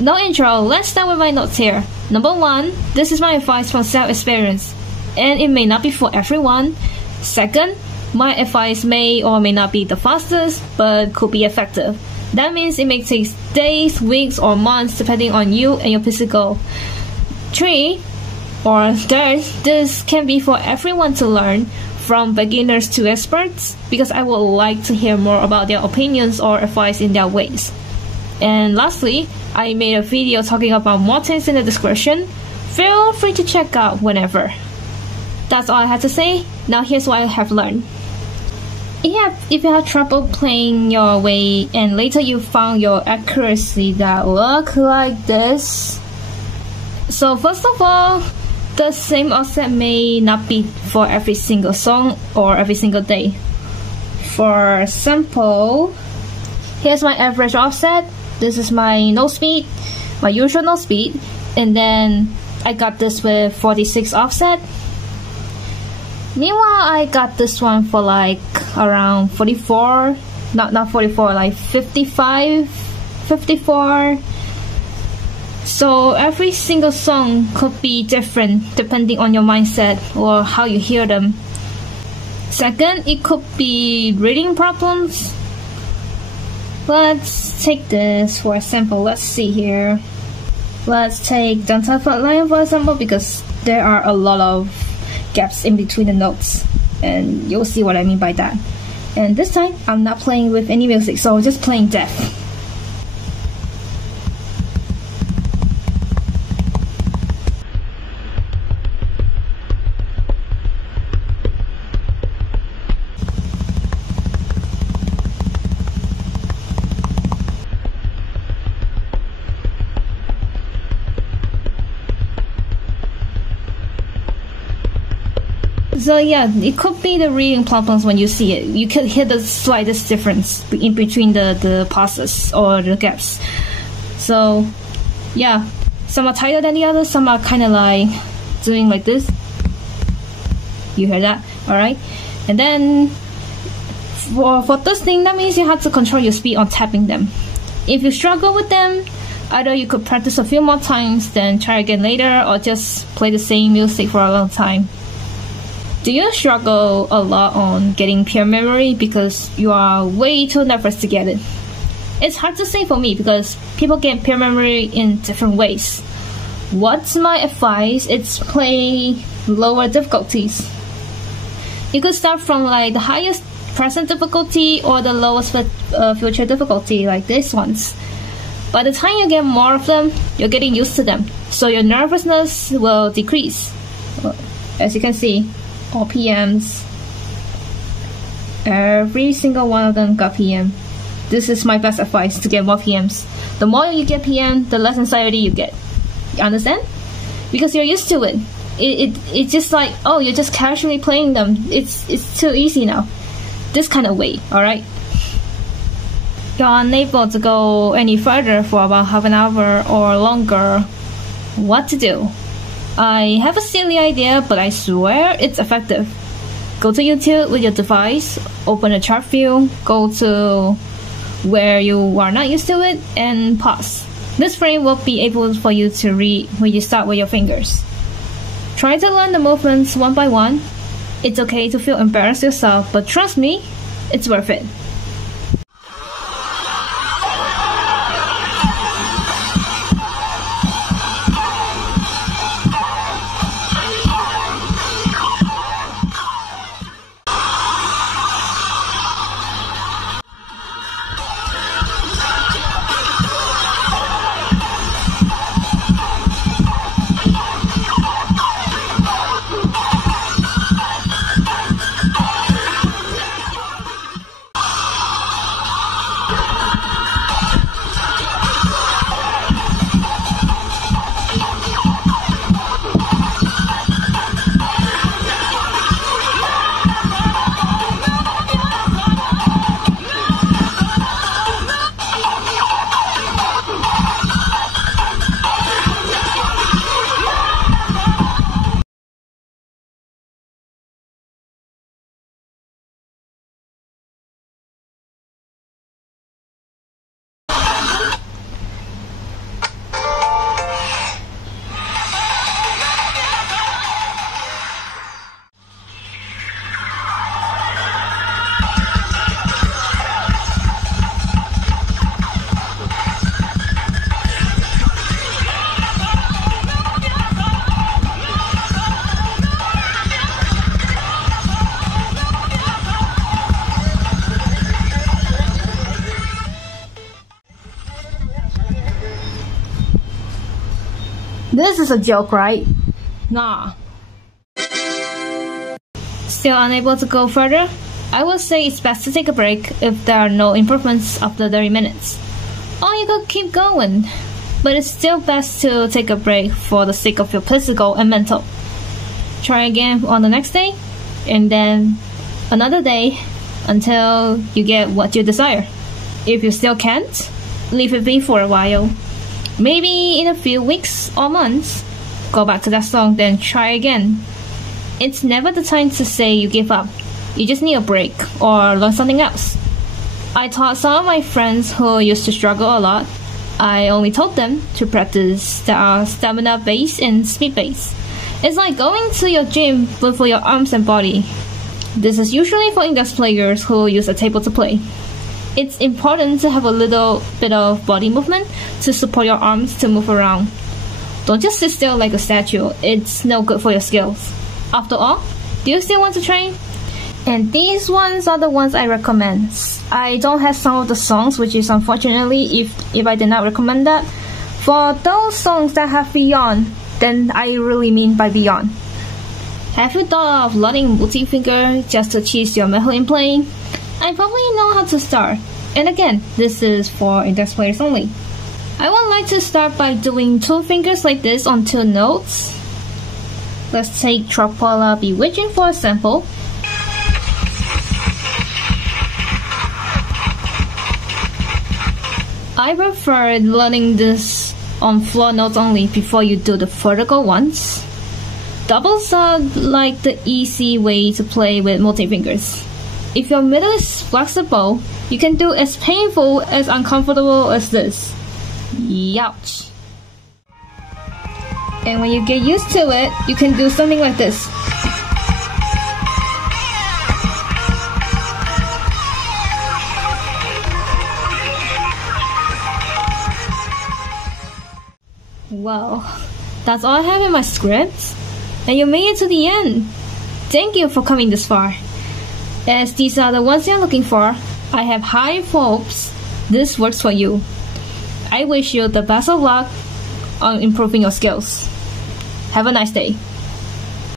No intro, let's start with my notes here. Number 1, this is my advice from self-experience, and it may not be for everyone. Second, my advice may or may not be the fastest, but could be effective. That means it may take days, weeks, or months depending on you and your physical. 3, or third, this can be for everyone to learn, from beginners to experts, because I would like to hear more about their opinions or advice in their ways. And lastly, I made a video talking about more things in the description. Feel free to check out whenever. That's all I had to say. Now here's what I have learned. If you have trouble playing your way and later you found your accuracy that look like this. So first of all, the same offset may not be for every single song or every single day. For example, here's my average offset. This is my note speed, my usual note speed, and then I got this with 46 offset. Meanwhile, I got this one for like around 44, not 44, like 55, 54. So every single song could be different depending on your mindset or how you hear them. Second, it could be reading problems. Let's take this for example. Let's see here. Let's take Dante line for example, because there are a lot of gaps in between the notes, and you'll see what I mean by that. And this time, I'm not playing with any music, so I'm just playing deaf. So yeah, it could be the reading problems when you see it. You can hear the slightest difference in between the pauses or the gaps. So yeah, some are tighter than the others, some are kind of like doing like this. You hear that? Alright? And then for this thing, that means you have to control your speed on tapping them. If you struggle with them, either you could practice a few more times, then try again later, or just play the same music for a long time. Do you struggle a lot on getting pure memory because you are way too nervous to get it? It's hard to say for me because people get pure memory in different ways. What's my advice? It's play lower difficulties. You could start from like the highest present difficulty or the lowest future difficulty, like these ones. By the time you get more of them, you're getting used to them, so your nervousness will decrease. As you can see, all PMs, every single one of them got PM. This is my best advice to get more PMs. The more you get PM, the less anxiety you get. You understand? Because you're used to it. It's just like, oh, you're just casually playing them. It's too easy now. This kind of way, alright? You're unable to go any further for about half an hour or longer. What to do? I have a silly idea, but I swear it's effective. Go to YouTube with your device, open a chart view, go to where you are not used to it, and pause. This frame will be able for you to read when you start with your fingers. Try to learn the movements one by one. It's okay to feel embarrassed yourself, but trust me, it's worth it. This is a joke, right? Nah. Still unable to go further? I would say it's best to take a break if there are no improvements after 30 minutes. Or you could keep going. But it's still best to take a break for the sake of your physical and mental. Try again on the next day, and then another day until you get what you desire. If you still can't, leave it be for a while. Maybe in a few weeks or months, go back to that song, then try again. It's never the time to say you give up. You just need a break or learn something else. I taught some of my friends who used to struggle a lot. I only told them to practice their stamina base and speed base. It's like going to your gym but for your arms and body. This is usually for index players who use a table to play. It's important to have a little bit of body movement to support your arms to move around. Don't just sit still like a statue. It's no good for your skills. After all, do you still want to train? And these ones are the ones I recommend. I don't have some of the songs, which is unfortunately if I did not recommend that. For those songs that have beyond, then I really mean by beyond. Have you thought of learning multi-finger just to teach your method in playing? I probably know how to start. And again, this is for index players only. I would like to start by doing 2 fingers like this on 2 notes. Let's take Tropola Bewitching for example. I prefer learning this on floor notes only before you do the vertical ones. Doubles are like the easy way to play with multi-fingers. If your middle is flexible, you can do as painful as uncomfortable as this. Youch. And when you get used to it, you can do something like this. Well, that's all I have in my script. And you made it to the end. Thank you for coming this far. As these are the ones you're looking for, I have high hopes this works for you. I wish you the best of luck on improving your skills. Have a nice day.